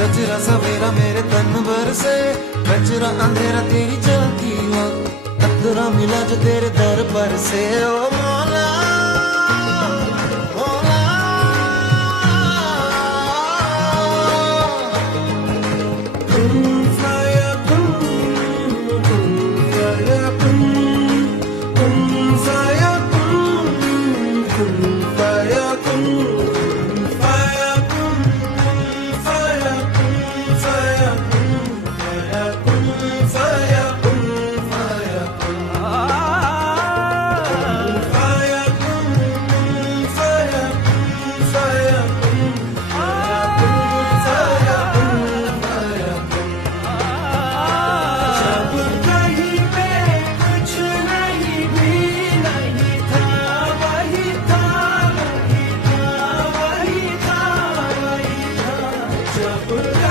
सजरा सवेरा मेरे तन भर से, कचरा अंधेरा तेरी चलती हो, अधूरा मिला जो तेरे दर पर से। ओ मौला मौला, कुन फयकुन, कुन फयकुन, कुन फयकुन, कुन फयकुन, Put